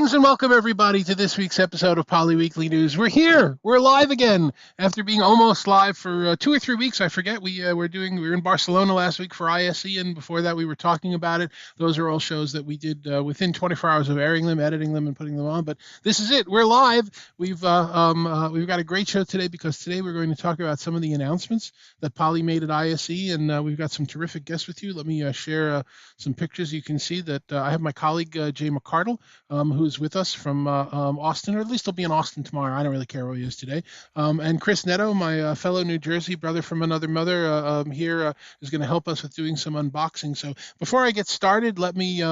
Greetings and welcome everybody to this week's episode of Poly Weekly News. We're here. We're live again after being almost live for 2 or 3 weeks. I forget. We were in Barcelona last week for ISE, and before that we were talking about it. Those are all shows that we did within 24 hours of airing them, editing them, and putting them on. But this is it. We're live. We've got a great show today because today we're going to talk about some of the announcements that Poly made at ISE, and we've got some terrific guests with you. Let me share some pictures. You can see that I have my colleague Jay McCardle, who's with us from Austin, or at least he'll be in Austin tomorrow. I don't really care where he is today. And Chris Netto, my fellow New Jersey brother from another mother, here is going to help us with doing some unboxing. So before I get started, let me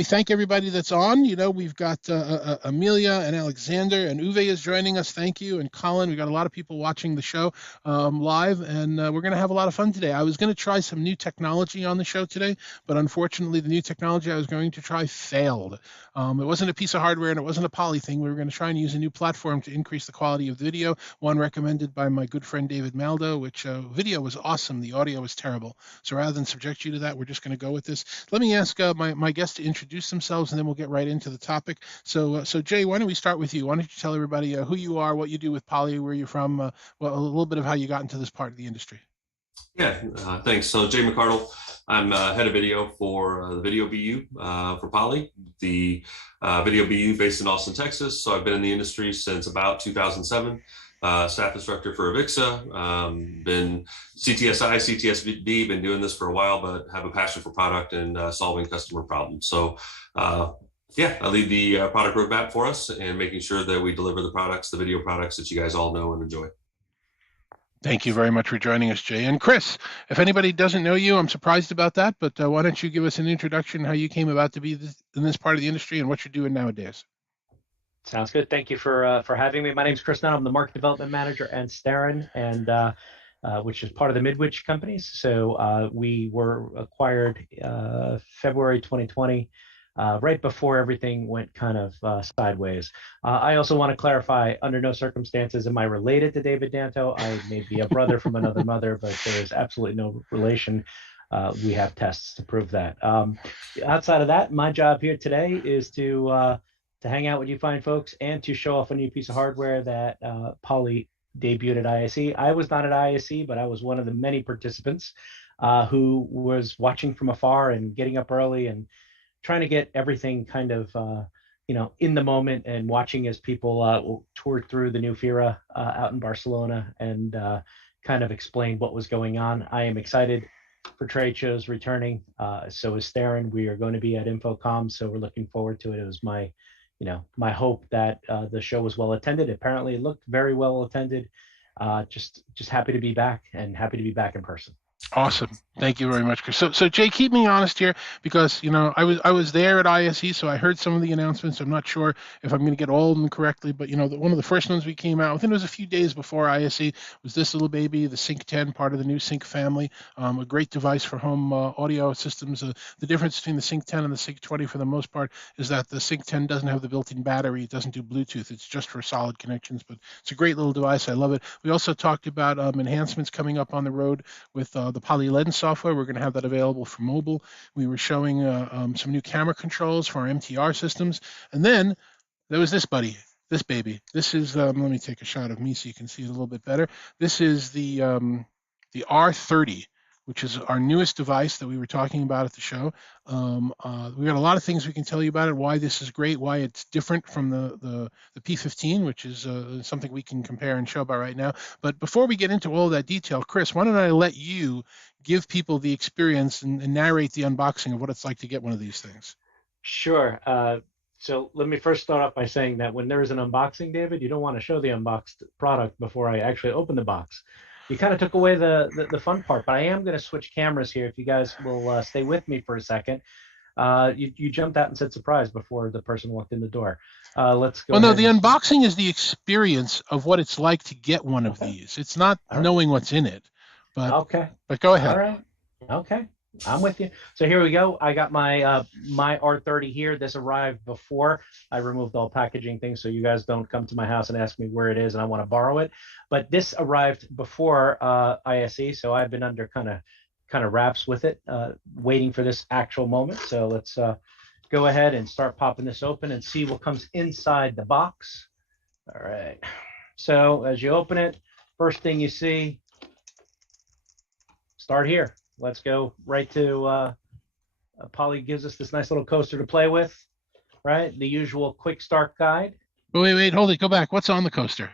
thank everybody that's on. You know, we've got Amelia and Alexander, and Uwe is joining us. Thank you. And Colin, we've got a lot of people watching the show live, and we're going to have a lot of fun today. I was going to try some new technology on the show today, but unfortunately the new technology I was going to try failed. It wasn't a piece of hardware and it wasn't a Poly thing. We were going to try and use a new platform to increase the quality of video, one recommended by my good friend David Maldo, which video was awesome. The audio was terrible. So rather than subject you to that, we're just going to go with this. Let me ask my guests to introduce themselves, and then we'll get right into the topic. So Jay, why don't we start with you? Why don't you tell everybody who you are, what you do with Poly, where you're from, a little bit of how you got into this part of the industry. Yeah, thanks. So Jay McCardle, I'm head of video for the Video BU for Poly, the Video BU based in Austin, Texas. So I've been in the industry since about 2007. Staff instructor for Avixa, been CTSI, CTSD, been doing this for a while, but have a passion for product and solving customer problems. So yeah, I lead the product roadmap for us and making sure that we deliver the products, the video products that you guys all know and enjoy. Thank you very much for joining us, Jay. And Chris, if anybody doesn't know you, I'm surprised about that, but why don't you give us an introduction, how you came about to be in this part of the industry and what you're doing nowadays. Sounds good. Thank you for having me. My name is Chris Nutt. I'm the market development manager at Starin, and which is part of the Midwich companies. So we were acquired February 2020. Right before everything went kind of sideways. I also want to clarify, under no circumstances am I related to David Danto. I may be a brother from another mother, but there is absolutely no relation. We have tests to prove that. Outside of that, my job here today is to hang out with you fine folks and to show off a new piece of hardware that Poly debuted at ISE. I was not at ISE, but I was one of the many participants who was watching from afar and getting up early and trying to get everything kind of, in the moment, and watching as people toured through the new Fira out in Barcelona and kind of explained what was going on. I am excited for trade shows returning. So is Starin. We are going to be at Infocomm, so we're looking forward to it. It was my hope that the show was well attended. Apparently, it looked very well attended. Just happy to be back, and happy to be back in person. Awesome. Thank you very much, Chris. So Jay, keep me honest here, because I was there at ISE, so I heard some of the announcements. I'm not sure if I'm going to get all of them correctly, but one of the first ones we came out, I think it was a few days before ISE, was this little baby, the Sync 10, part of the new Sync family, a great device for home audio systems. The difference between the Sync 10 and the Sync 20 for the most part is that the Sync 10 doesn't have the built-in battery. It doesn't do Bluetooth. It's just for solid connections, but it's a great little device. I love it. We also talked about enhancements coming up on the road with the Poly Lens software. We're going to have that available for mobile. We were showing some new camera controls for our MTR systems. And then there was this baby. This is, let me take a shot of me so you can see it a little bit better. This is the R30, which is our newest device that we were talking about at the show. We got a lot of things we can tell you about it, why this is great, why it's different from the P15, which is something we can compare and show about right now. But before we get into all that detail, Chris, why don't I let you give people the experience and narrate the unboxing of what it's like to get one of these things? Sure. So let me first start off by saying that when there is an unboxing, David, you don't want to show the unboxed product before I actually open the box. You kind of took away the fun part, but I am going to switch cameras here if you guys will stay with me for a second. You jumped out and said surprise before the person walked in the door. Let's go. Well, no, the unboxing is the experience of what it's like to get one of these. It's not knowing what's in it. But, okay. But go ahead. All right. Okay. I'm with you. So here we go. I got my my R30 here. This arrived before I removed all packaging things, so you guys don't come to my house and ask me where it is and I want to borrow it. But this arrived before ISE, so I've been under kind of wraps with it, waiting for this actual moment. So let's go ahead and start popping this open and see what comes inside the box. All right. So as you open it, first thing you see, start here. Let's go right to Polly gives us this nice little coaster to play with, right? The usual quick start guide. Wait, hold it. Go back. What's on the coaster?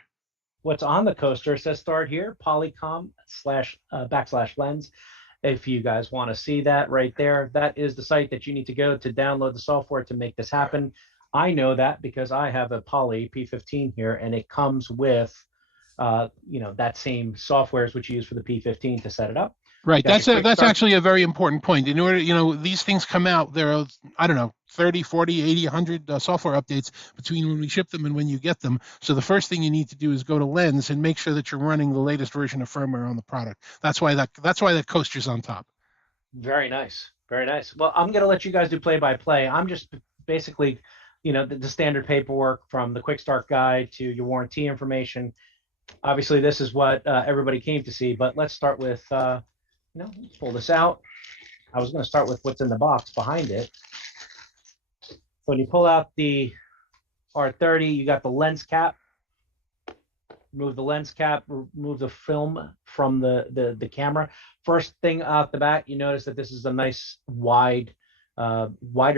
What's on the coaster says start here, Polycom / lens. If you guys want to see that right there, that is the site that you need to go to download the software to make this happen. I know that because I have a Poly P15 here, and it comes with, that same software as which you use for the P15 to set it up. Right. That's actually a very important point. In order, these things come out, there are, I don't know, 30, 40, 80, 100 software updates between when we ship them and when you get them. So the first thing you need to do is go to Lens and make sure that you're running the latest version of firmware on the product. That's why that coaster's on top. Very nice. Very nice. Well, I'm going to let you guys do play-by-play. I'm just basically, the standard paperwork from the quick start guide to your warranty information. Obviously, this is what everybody came to see, but let's start with, pull this out. I was going to start with what's in the box behind it. When you pull out the R30, you got the lens cap. Remove the lens cap, remove the film from the camera. First thing out the back, you notice that this is a nice wider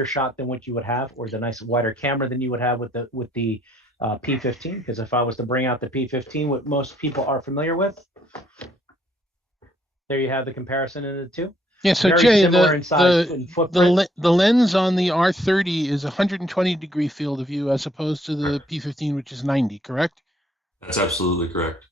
shot than what you would have, or the nice wider camera than you would have with the P15. Because if I was to bring out the P15, what most people are familiar with, there you have the comparison in the two. Yeah, so Very Jay, the lens on the R30 is 120 degree field of view as opposed to the P15, which is 90, correct? That's absolutely correct.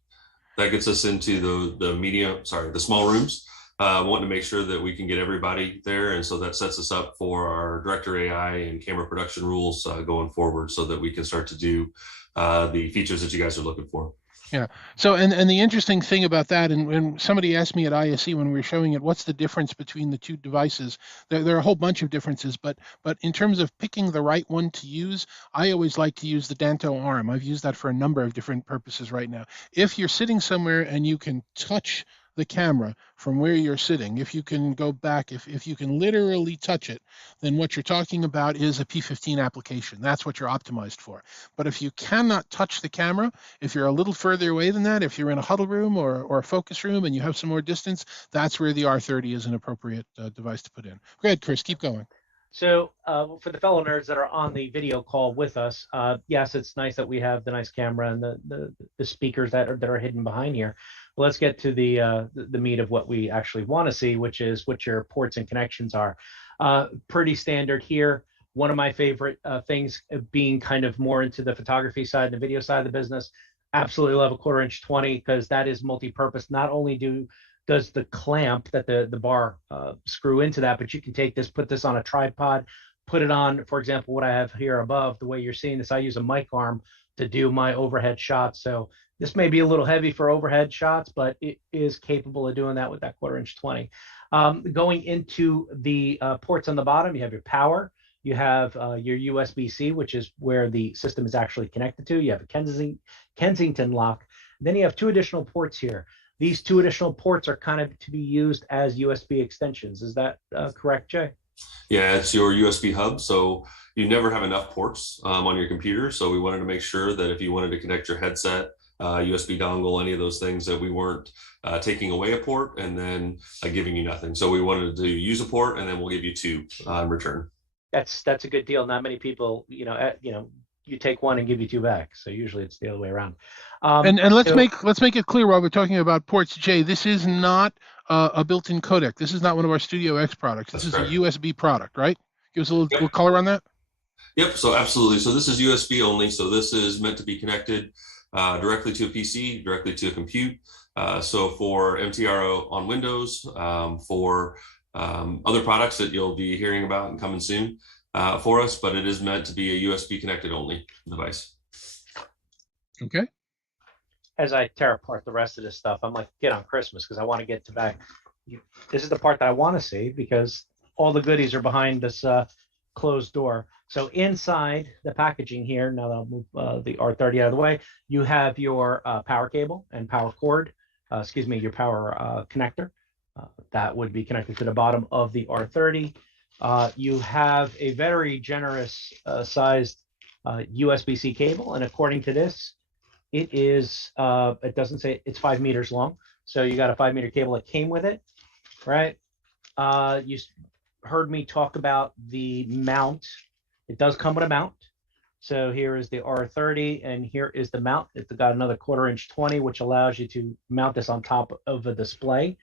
That gets us into the small rooms, wanting to make sure that we can get everybody there. And so that sets us up for our director AI and camera production rules going forward so that we can start to do the features that you guys are looking for. Yeah. So, and the interesting thing about that, and when somebody asked me at ISE when we were showing it, what's the difference between the two devices? There are a whole bunch of differences, but in terms of picking the right one to use, I always like to use the Danto arm. I've used that for a number of different purposes right now. If you're sitting somewhere and you can touch the camera from where you're sitting, if you can go back, if you can literally touch it, then what you're talking about is a P15 application. That's what you're optimized for. But if you cannot touch the camera, if you're a little further away than that, if you're in a huddle room or a focus room and you have some more distance, that's where the R30 is an appropriate device to put in. Go ahead, Chris, keep going. So for the fellow nerds that are on the video call with us, yes, it's nice that we have the nice camera and the speakers that are hidden behind here. But let's get to the meat of what we actually want to see, which is what your ports and connections are. Pretty standard here. One of my favorite things, being kind of more into the photography side and the video side of the business, absolutely love a 1/4" 20 because that is multi-purpose. Not only does the clamp that the bar screw into that, but you can take this, put this on a tripod, put it on, for example, what I have here above, the way you're seeing this, I use a mic arm to do my overhead shots. So this may be a little heavy for overhead shots, but it is capable of doing that with that 1/4" 20. Going into the ports on the bottom, you have your power, you have your USB-C, which is where the system is actually connected to. You have a Kensington lock. Then you have two additional ports here. These two additional ports are kind of to be used as USB extensions. Is that correct, Jay? Yeah, it's your USB hub. So you never have enough ports on your computer. So we wanted to make sure that if you wanted to connect your headset, USB dongle, any of those things, that we weren't taking away a port and then giving you nothing. So we wanted to use a port and then we'll give you two in return. That's a good deal. Not many people, you take one and give you two back. So usually it's the other way around. And let's make it clear while we're talking about ports, Jay, this is not a built-in codec. This is not one of our Studio X products. This is a USB product, right? Give us a little color on that. Yep. So absolutely. So this is USB only. So this is meant to be connected directly to a PC, directly to a compute. So for MTRO on Windows, for other products that you'll be hearing about and coming soon for us, but it is meant to be a USB connected only device. Okay. As I tear apart the rest of this stuff, I'm like, get on Christmas, because I want to get to back. This is the part that I want to see, because all the goodies are behind this closed door. So inside the packaging here, now that I'll move the R30 out of the way, you have your power cable and power cord, your power connector. That would be connected to the bottom of the R30. You have a very generous sized USB-C cable, and according to this, it is, it doesn't say, it's 5 meters long. So you got a 5-meter cable that came with it, right? You heard me talk about the mount. It does come with a mount. So here is the R30, and here is the mount. It's got another 1/4" 20, which allows you to mount this on top of a display,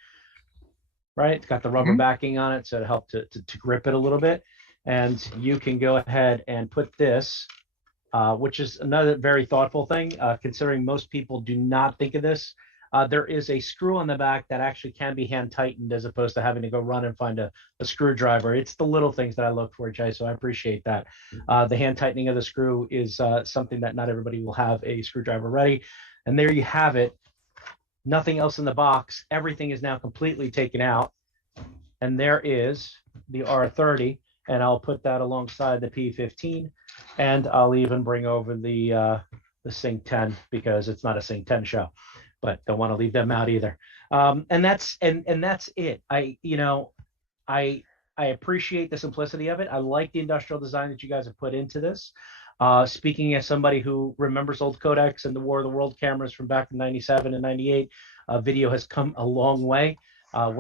right? It's got the rubber backing on it, so to help to grip it a little bit. And you can go ahead and put this, which is another very thoughtful thing, considering most people do not think of this. There is a screw on the back that actually can be hand tightened as opposed to having to go run and find a screwdriver. It's the little things that I look for, Jay, so I appreciate that. The hand tightening of the screw is something that not everybody will have a screwdriver ready. And there you have it. Nothing else in the box. Everything is now completely taken out. And there is the R30, and I'll put that alongside the P15. And I'll even bring over the Sync 10 because it's not a Sync 10 show, but don't want to leave them out either. And that's it. I appreciate the simplicity of it. I like the industrial design that you guys have put into this. Speaking as somebody who remembers old Kodaks and the War of the World cameras from back in '97 and '98, video has come a long way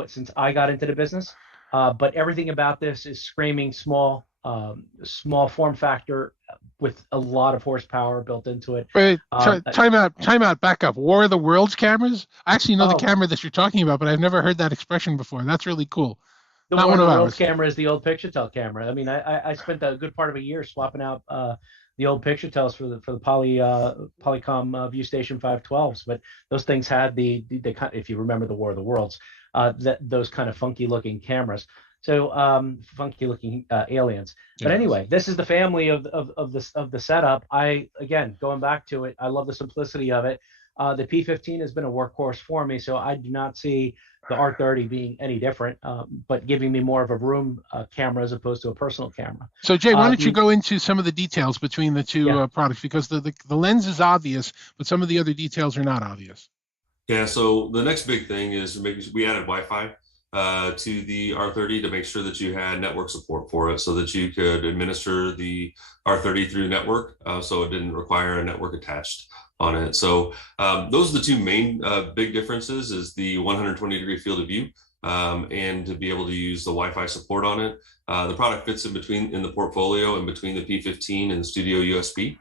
since I got into the business. But everything about this is screaming small form factor with a lot of horsepower built into it. Wait, time out, back up. War of the Worlds cameras? I actually know the camera that you're talking about, but I've never heard that expression before. That's really cool. The War of the Worlds camera is the old Picturetel camera. I mean, I spent a good part of a year swapping out the old Picturetels for the Polycom ViewStation 512s, but those things had the if you remember the War of the Worlds, those kind of funky looking cameras. So funky looking aliens. But anyway, this is the family of the setup. Again, going back to it, I love the simplicity of it. The P15 has been a workhorse for me, so I do not see the R30 being any different, but giving me more of a room camera as opposed to a personal camera. So Jay, why don't you go into some of the details between the two products, because the lens is obvious, but some of the other details are not obvious. Yeah, so the next big thing is we added Wi-Fi to the R30 to make sure that you had network support for it so that you could administer the R30 through network, so it didn't require a network attached on it. So those are the two main big differences, is the 120-degree field of view and to be able to use the Wi-Fi support on it. The product fits in the portfolio in between the P15 and the Studio USB.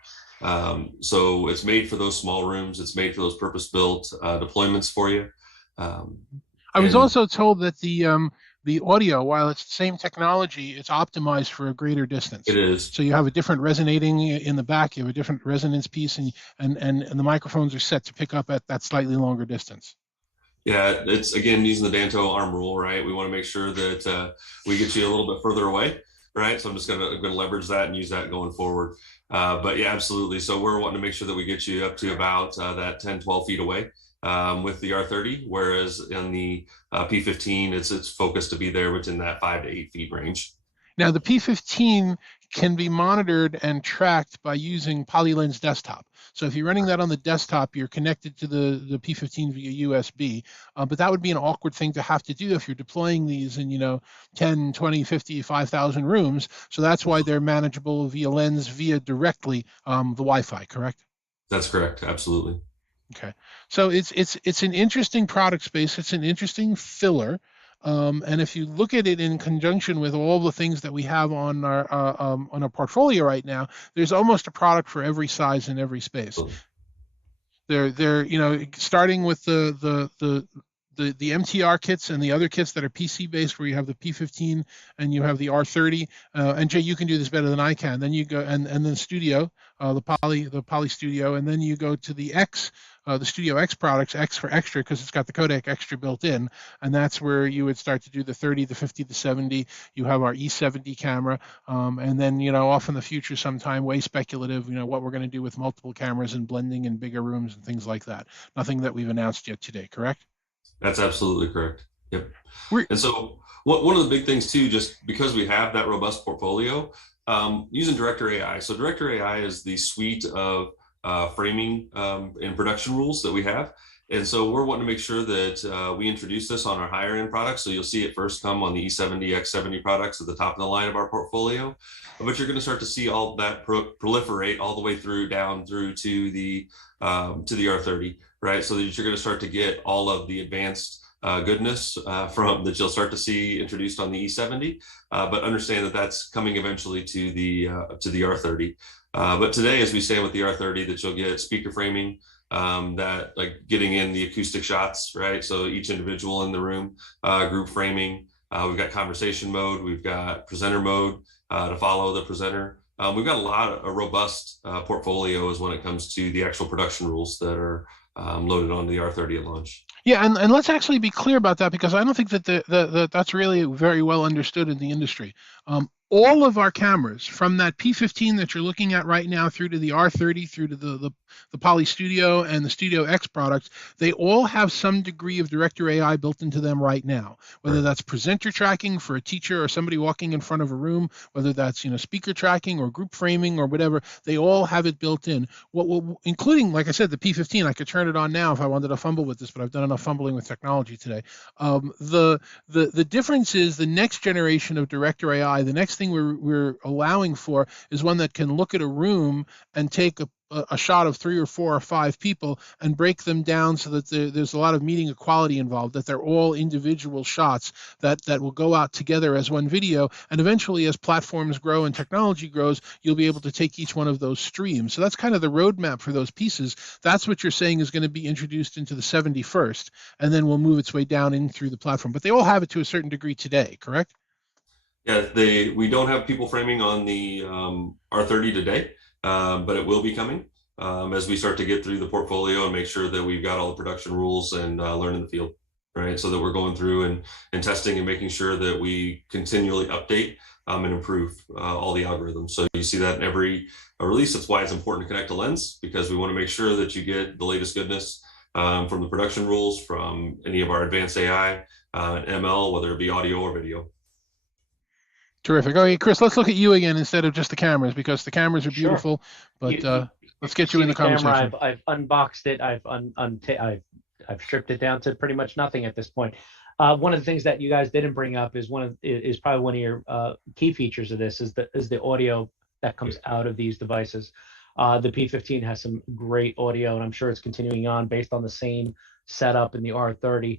So it's made for those small rooms. It's made for those purpose-built deployments for you. I was also told that the audio, while it's the same technology, it's optimized for a greater distance. It is. So you have a different resonating in the back. You have a different resonance piece, and the microphones are set to pick up at that slightly longer distance. Yeah, it's again using the Danto arm rule, right? We want to make sure that we get you a little bit further away, right? So I'm just gonna leverage that and use that going forward. But yeah, absolutely. So we're wanting to make sure that we get you up to about that 10, 12 feet away with the R30, whereas in the P15, it's focused to be there within that 5 to 8 feet range. Now the P15 can be monitored and tracked by using PolyLens Desktop. So if you're running that on the desktop, you're connected to the P15 via USB, but that would be an awkward thing to have to do if you're deploying these in 10, 20, 50, 5,000 rooms. So that's why they're manageable via lens, via directly the Wi-Fi, correct? That's correct, absolutely. Okay, so it's an interesting product space. It's an interesting filler. And if you look at it in conjunction with all the things that we have on our portfolio right now, there's almost a product for every size and every space. They're starting with the MTR kits and the other kits that are PC based, where you have the P15 and you have the R30. And Jay, you can do this better than I can. Then you go and then Studio, the Poly Studio, and then you go to the X. The Studio X products, X for extra, because it's got the codec extra built in, and that's where you would start to do the 30, the 50, the 70. You have our E70 camera, and then off in the future sometime, way speculative, what we're going to do with multiple cameras and blending in bigger rooms and things like that. Nothing that we've announced yet today, correct? That's absolutely correct. Yep. And so one of the big things too, just because we have that robust portfolio, using Director AI. So Director AI is the suite of framing and production rules that we have. And so we're wanting to make sure that we introduce this on our higher end products. So you'll see it first come on the E70, X70 products at the top of the line of our portfolio. But you're going to start to see all that proliferate all the way down through to the R30, right? So that you're going to start to get all of the advanced goodness from that you'll start to see introduced on the E70, but understand that that's coming eventually to the R30. But today, as we stand with the R30, that you'll get speaker framing, that like getting in the acoustic shots, right? So each individual in the room, group framing. We've got conversation mode. We've got presenter mode to follow the presenter. We've got a robust portfolios when it comes to the actual production rules that are loaded onto the R30 at launch. Yeah, and let's actually be clear about that, because I don't think that that's really very well understood in the industry. All of our cameras, from that P15 that you're looking at right now through to the R30, through to the Poly Studio and the Studio X products, they all have some degree of Director AI built into them right now. Whether that's presenter tracking for a teacher or somebody walking in front of a room, whether that's speaker tracking or group framing or whatever, they all have it built in. Including, like I said, the P15. I could turn it on now if I wanted to fumble with this, but I've done enough fumbling with technology today. The difference is the next generation of Director AI. The next thing we're allowing for is one that can look at a room and take a shot of 3 or 4 or 5 people and break them down so that there's a lot of meeting equality involved, that they're all individual shots that will go out together as one video. And eventually, as platforms grow and technology grows, you'll be able to take each one of those streams. So that's kind of the roadmap for those pieces. That's what you're saying is going to be introduced into the 71st, and then will move its way down in through the platform. But they all have it to a certain degree today, correct? Yeah, we don't have people framing on the R30 today, but it will be coming as we start to get through the portfolio and make sure that we've got all the production rules and learn in the field, right? So that we're going through and testing and making sure that we continually update and improve all the algorithms. So you see that in every release. That's why it's important to connect a lens, because we want to make sure that you get the latest goodness from the production rules, from any of our advanced AI, ML, whether it be audio or video. Terrific. Okay, Chris, let's look at you again instead of just the cameras, because the cameras are beautiful. Sure. But let's get you in the conversation. I've unboxed it. I've stripped it down to pretty much nothing at this point. One of the things that you guys didn't bring up is probably one of your key features of this is the audio that comes out of these devices. The P15 has some great audio, and I'm sure it's continuing on based on the same setup in the R30.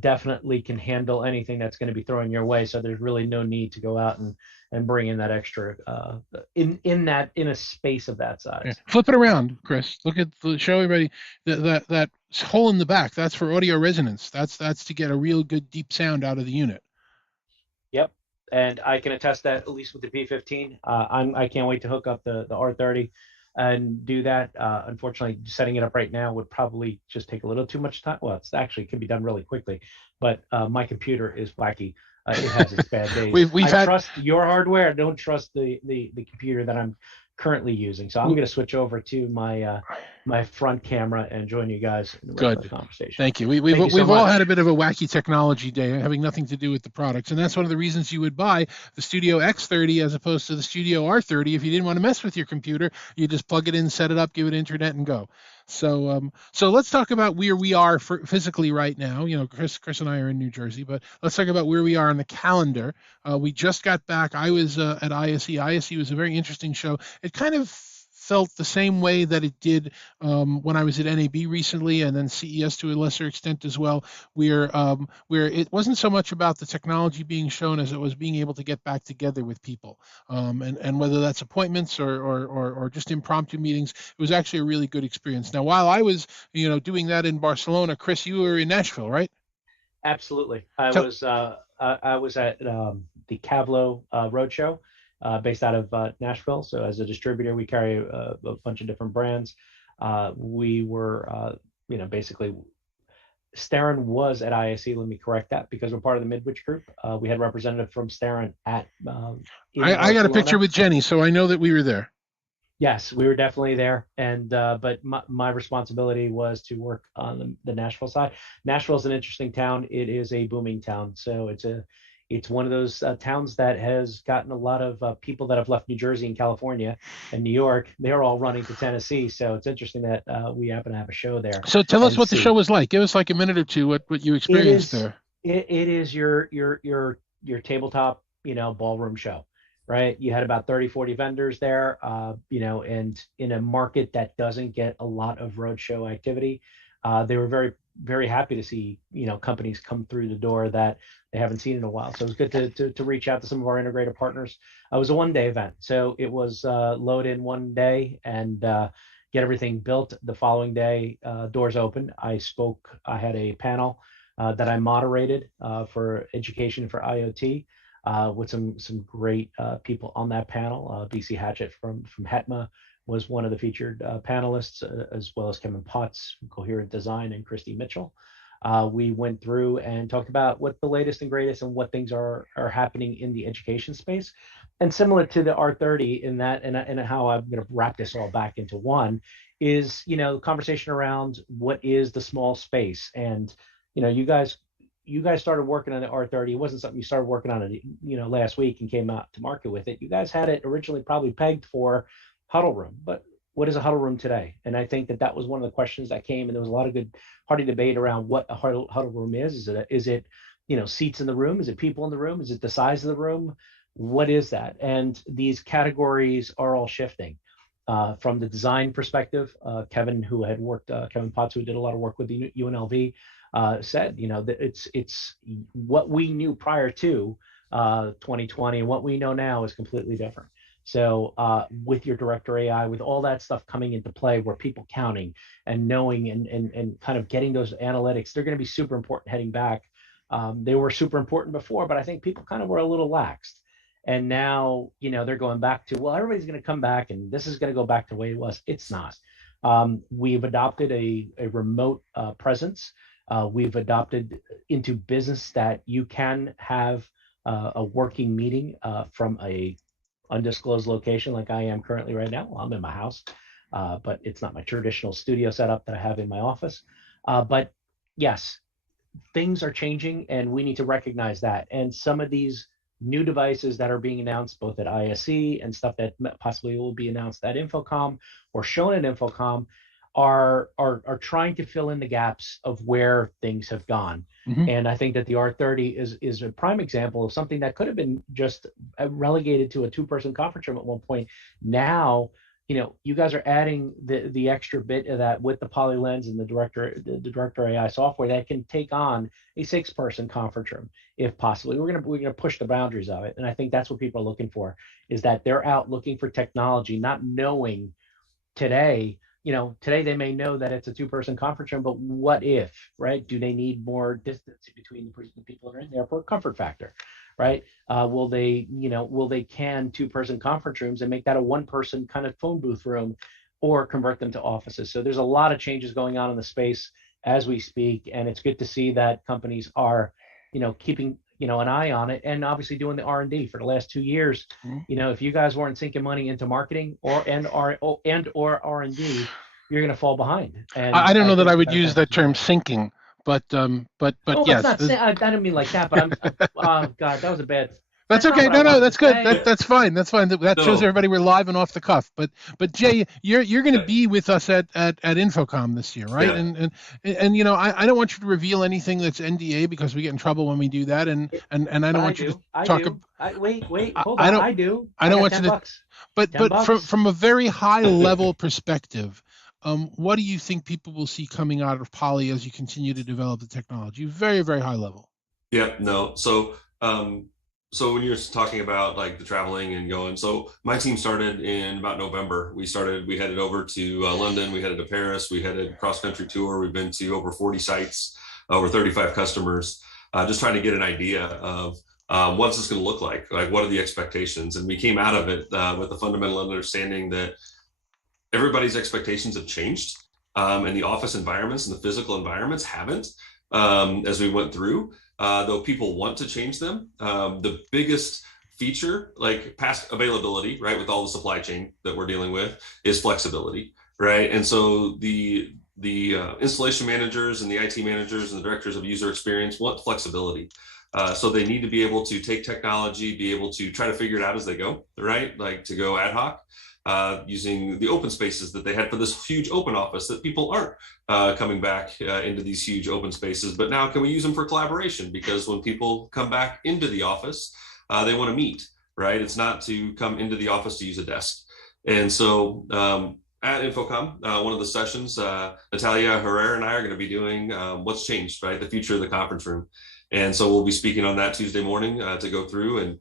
Definitely can handle anything that's going to be thrown your way. So there's really no need to go out and bring in that extra in a space of that size. Yeah. Flip it around, Chris. Show everybody that hole in the back. That's for audio resonance. That's to get a real good deep sound out of the unit. Yep, and I can attest that, at least with the P15. I can't wait to hook up the R30 and do that. Unfortunately, setting it up right now would probably just take a little too much time. Well, it can be done really quickly, but my computer is wacky. It has its bad days. I trust your hardware. I don't trust the computer that I'm currently using. So I'm going to switch over to my front camera and join you guys in the regular conversation. Thank you. We've all had a bit of a wacky technology day, having nothing to do with the products, and that's one of the reasons you would buy the Studio X30 as opposed to the Studio R30. If you didn't want to mess with your computer, you just plug it in, set it up, give it internet, and go. So let's talk about where we are physically right now. Chris and I are in New Jersey, but let's talk about where we are on the calendar. We just got back. I was at ISE. ISE was a very interesting show. It kind of felt the same way that it did when I was at NAB recently, and then CES to a lesser extent as well, where it wasn't so much about the technology being shown as it was being able to get back together with people, and whether that's appointments or just impromptu meetings. It was actually a really good experience. Now, while I was doing that in Barcelona, Chris, you were in Nashville, right? Absolutely. I was at the Cavlo Roadshow. Based out of Nashville. So as a distributor, we carry a bunch of different brands. We were, basically, Starin was at ISE. Let me correct that, because we're part of the Midwich group. We had a representative from Starin at. I got a picture with Jenny, so I know that we were there. Yes, we were definitely there, and but my responsibility was to work on the Nashville side. Nashville is an interesting town. It is a booming town, so it's one of those towns that has gotten a lot of people that have left New Jersey and California and New York. They're all running to Tennessee. So it's interesting that we happen to have a show there. So tell us what the show was like. Give us like a minute or two what you experienced there. It is your tabletop, ballroom show, right? You had about 30, 40 vendors there, and in a market that doesn't get a lot of roadshow activity. They were very, very happy to see, companies come through the door that they haven't seen in a while. So it was good to reach out to some of our integrated partners. It was a one-day event. So it was load in one day and get everything built. The following day, doors open. I had a panel that I moderated for education for IoT with some great people on that panel. BC Hatchett from HETMA was one of the featured panelists, as well as Kevin Potts from Coherent Design and Christy Mitchell. We went through and talked about what the latest and greatest and what things are happening in the education space. And similar to the R30 in that, and how I'm going to wrap this all back into one, is, the conversation around what is the small space. And, you guys started working on the R30. It wasn't something you started working on it, last week and came out to market with it. You guys had it originally probably pegged for huddle room, but what is a huddle room today? And I think that was one of the questions that came, and there was a lot of good hearty debate around what a huddle room is. Is it seats in the room? Is it people in the room? Is it the size of the room? What is that? And these categories are all shifting. From the design perspective, Kevin Potts, who did a lot of work with the UNLV, said, that it's what we knew prior to 2020 and what we know now is completely different. So with your director AI, with all that stuff coming into play, where people counting and knowing and kind of getting those analytics, they're going to be super important heading back. They were super important before, but I think people kind of were a little laxed. And now, they're going back to, well, everybody's going to come back and this is going to go back to the way it was. It's not. We've adopted a remote presence. We've adopted into business that you can have a working meeting from a undisclosed location like I am currently right now. Well, I'm in my house, but it's not my traditional studio setup that I have in my office. But yes, things are changing and we need to recognize that. And some of these new devices that are being announced both at ISE and stuff that possibly will be announced at Infocomm or shown at Infocomm are trying to fill in the gaps of where things have gone. Mm-hmm. And I think that the R30 is a prime example of something that could have been just relegated to a two-person conference room at one point. Now, you guys are adding the extra bit of that with the PolyLens and the director AI software that can take on a 6-person conference room if possibly. We're gonna push the boundaries of it, and I think that's what people are looking for. Is that they're out looking for technology, not knowing today. Today they may know that it's a 2-person conference room, but what if, right? Do they need more distance between the people that are in there for a comfort factor, right? Will they can 2-person conference rooms and make that a 1-person kind of phone booth room or convert them to offices? So there's a lot of changes going on in the space as we speak. And it's good to see that companies are, keeping, an eye on it and obviously doing the R&D for the last 2 years. Mm-hmm. If you guys weren't sinking money into marketing or R&D, you're going to fall behind. And I don't know that I would use that term sinking, but yes. I didn't mean like that, but oh God, that was a bad. That's okay. No, that's good. That's fine. That's fine. That shows everybody we're live and off the cuff. But Jay, you're going to be with us at Infocomm this year, right? Yeah. And I don't want you to reveal anything that's NDA because we get in trouble when we do that. And I don't want you to talk. Wait, hold on. I do. I don't want you to. But from a very high level perspective, what do you think people will see coming out of Poly as you continue to develop the technology? Very, very high level. Yeah. No. So when you're talking about like the traveling and going, so my team started in about November. We headed over to London, we headed to Paris, we headed cross-country tour. We've been to over 40 sites, over 35 customers, just trying to get an idea of what's this going to look like what are the expectations? And we came out of it with the fundamental understanding that everybody's expectations have changed and the office environments and the physical environments haven't as we went through. Though people want to change them, the biggest feature, like past availability, right, with all the supply chain that we're dealing with, is flexibility, right? And so the installation managers and the IT managers and the directors of user experience want flexibility. So they need to be able to take technology, be able to try to figure it out as they go, right? Like to go ad hoc. Using the open spaces that they had for this huge open office that people aren't coming back into these huge open spaces. But now can we use them for collaboration? Because when people come back into the office, they want to meet, right? It's not to come into the office to use a desk. And so at Infocomm, one of the sessions, Natalia Herrera and I are going to be doing what's changed, right? The future of the conference room. And so we'll be speaking on that Tuesday morning to go through and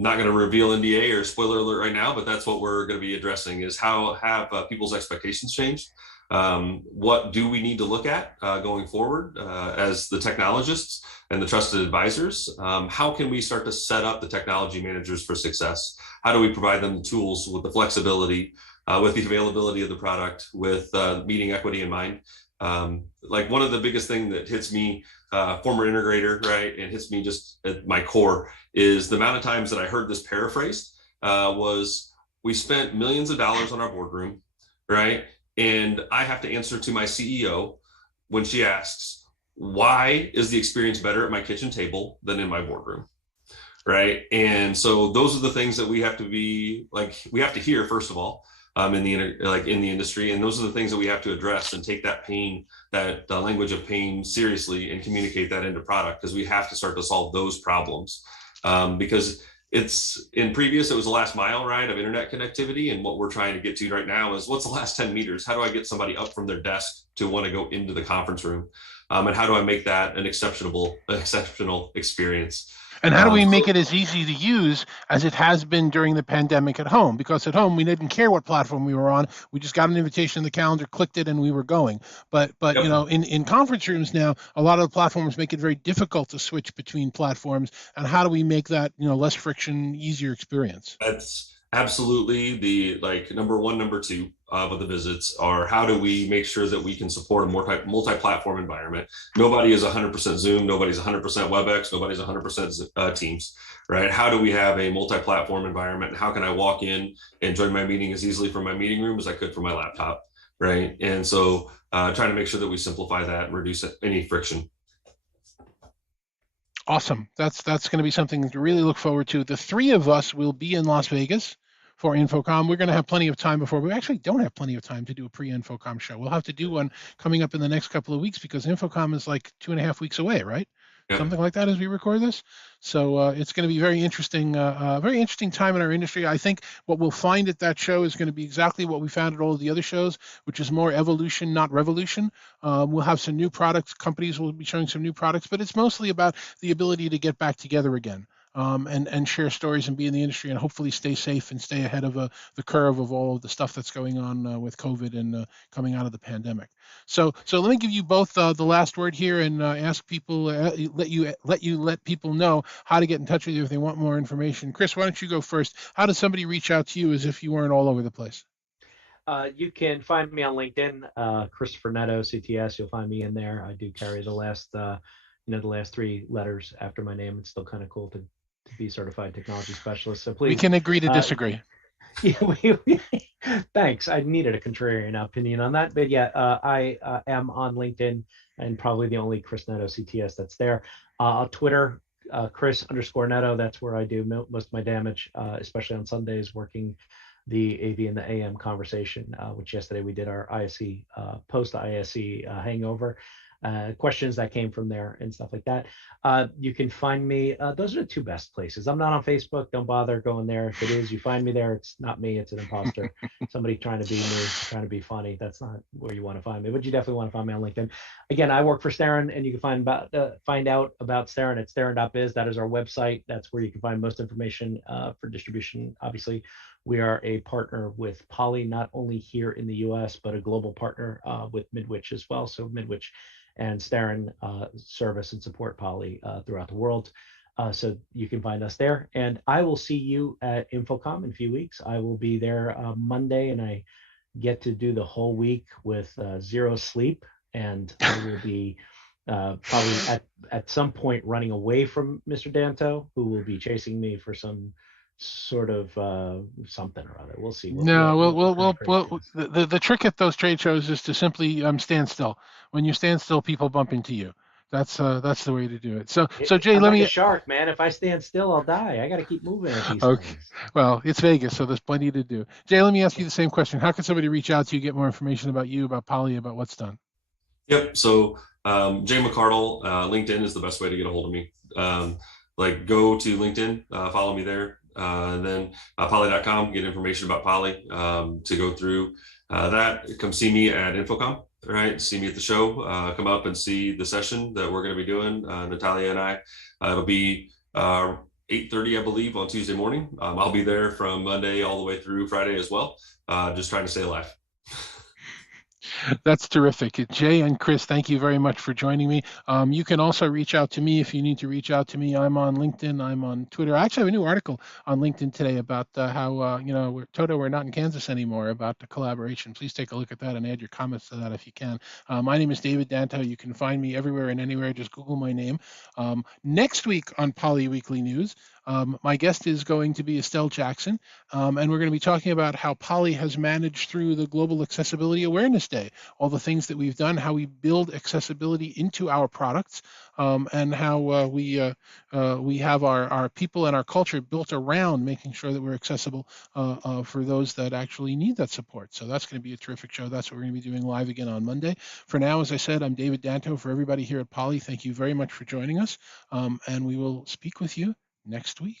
not going to reveal NDA or spoiler alert right now, but that's what we're going to be addressing is how have people's expectations changed? What do we need to look at going forward as the technologists and the trusted advisors? How can we start to set up the technology managers for success? How do we provide them the tools with the flexibility, with the availability of the product, with meeting equity in mind? Like one of the biggest thing that hits me, former integrator, right, and hits me just at my core is the amount of times that I heard this paraphrased was we spent millions of dollars on our boardroom, right? And I have to answer to my CEO when she asks, why is the experience better at my kitchen table than in my boardroom? Right. And so those are the things that we have to be like, we have to hear, first of all, in the industry. And those are the things that we have to address and take that pain, that language of pain seriously and communicate that into product, because we have to start to solve those problems. Because it's in previous, it was the last mile, right, of internet connectivity. And what we're trying to get to right now is what's the last 10 meters? How do I get somebody up from their desk to want to go into the conference room? And how do I make that an exceptional experience? And how do we make it as easy to use as it has been during the pandemic at home? Because at home, we didn't care what platform we were on. We just got an invitation in the calendar, clicked it, and we were going. But yep. You know, in conference rooms now, a lot of the platforms make it very difficult to switch between platforms. And how do we make that, you know, less friction, easier experience? That's absolutely the number one, number two of the visits are how do we make sure that we can support a multi-platform environment. Nobody is 100% Zoom, nobody's 100% WebEx, nobody's 100% Teams, right? How do we have a multi-platform environment? And how can I walk in and join my meeting as easily from my meeting room as I could from my laptop, right? And so trying to make sure that we simplify that and reduce any friction. Awesome. That's going to be something to really look forward to. The three of us will be in Las Vegas for Infocomm. We're going to have plenty of time before. We actually don't have plenty of time to do a pre-Infocomm show. We'll have to do one coming up in the next couple of weeks because Infocomm is like 2.5 weeks away, right? Yep. Something like that as we record this. So it's going to be very interesting time in our industry. I think what we'll find at that show is going to be exactly what we found at all of the other shows, which is more evolution, not revolution. We'll have some new products. Companies will be showing some new products, but it's mostly about the ability to get back together again. And share stories and be in the industry and hopefully stay safe and stay ahead of the curve of all of the stuff that's going on with COVID and coming out of the pandemic. So let me give you both the last word here and ask people, let people know how to get in touch with you if they want more information. Chris, why don't you go first? How does somebody reach out to you as if you weren't all over the place? You can find me on LinkedIn, Christopher Netto, CTS. You'll find me in there. I do carry the last three letters after my name. It's still kind of cool to be certified technology specialist. So please. We can agree to disagree. Yeah, thanks. I needed a contrarian opinion on that, but yeah, I am on LinkedIn and probably the only Chris Netto CTS that's there. Twitter, Chris_Netto. That's where I do most of my damage, especially on Sundays, working the AV and the AM conversation, which yesterday we did our ISE, post-ISE hangover. Questions that came from there and stuff like that. You can find me. Those are the two best places. I'm not on Facebook. Don't bother going there. If it is, you find me there. It's not me. It's an imposter. Somebody trying to be me, trying to be funny. That's not where you want to find me. But you definitely want to find me on LinkedIn. Again, I work for Starin, and you can find out about Starin at starin.biz. That is our website. That's where you can find most information for distribution. Obviously, we are a partner with Poly, not only here in the U.S., but a global partner with Midwich as well. So Midwich and Starin service and support Poly throughout the world. So you can find us there. And I will see you at Infocomm in a few weeks. I will be there Monday, and I get to do the whole week with zero sleep. And I will be probably at some point running away from Mr. Danto, who will be chasing me for some sort of something or other. We'll see. The trick at those trade shows is to simply stand still. When you stand still, people bump into you. That's the way to do it. So Jay, I'm let like me. a shark, man. If I stand still, I'll die. I got to keep moving at these Okay. things. Well, it's Vegas, so there's plenty to do. Jay, let me ask you the same question. How can somebody reach out to you, get more information about you, about Poly, about what's done? Yep. So Jay McCardle, LinkedIn is the best way to get a hold of me. Like go to LinkedIn, follow me there. Then poly.com, get information about Poly to go through that. Come see me at Infocomm, right? See me at the show. Come up and see the session that we're going to be doing, Natalia and I. It'll be 8:30, I believe, on Tuesday morning. I'll be there from Monday all the way through Friday as well. Just trying to stay alive. That's terrific. Jay and Chris, thank you very much for joining me. You can also reach out to me if you need to reach out to me. I'm on LinkedIn. I'm on Twitter. I actually have a new article on LinkedIn today about how, Toto, we're not in Kansas anymore, about the collaboration. Please take a look at that and add your comments to that if you can. My name is David Danto. You can find me everywhere and anywhere. Just Google my name. Next week on Poly Weekly News, my guest is going to be Estelle Jackson, and we're going to be talking about how Poly has managed through the Global Accessibility Awareness Day, all the things that we've done, how we build accessibility into our products, and how we have our people and our culture built around making sure that we're accessible for those that actually need that support. So that's going to be a terrific show. That's what we're going to be doing live again on Monday. For now, as I said, I'm David Danto. For everybody here at Poly, thank you very much for joining us, and we will speak with you next week.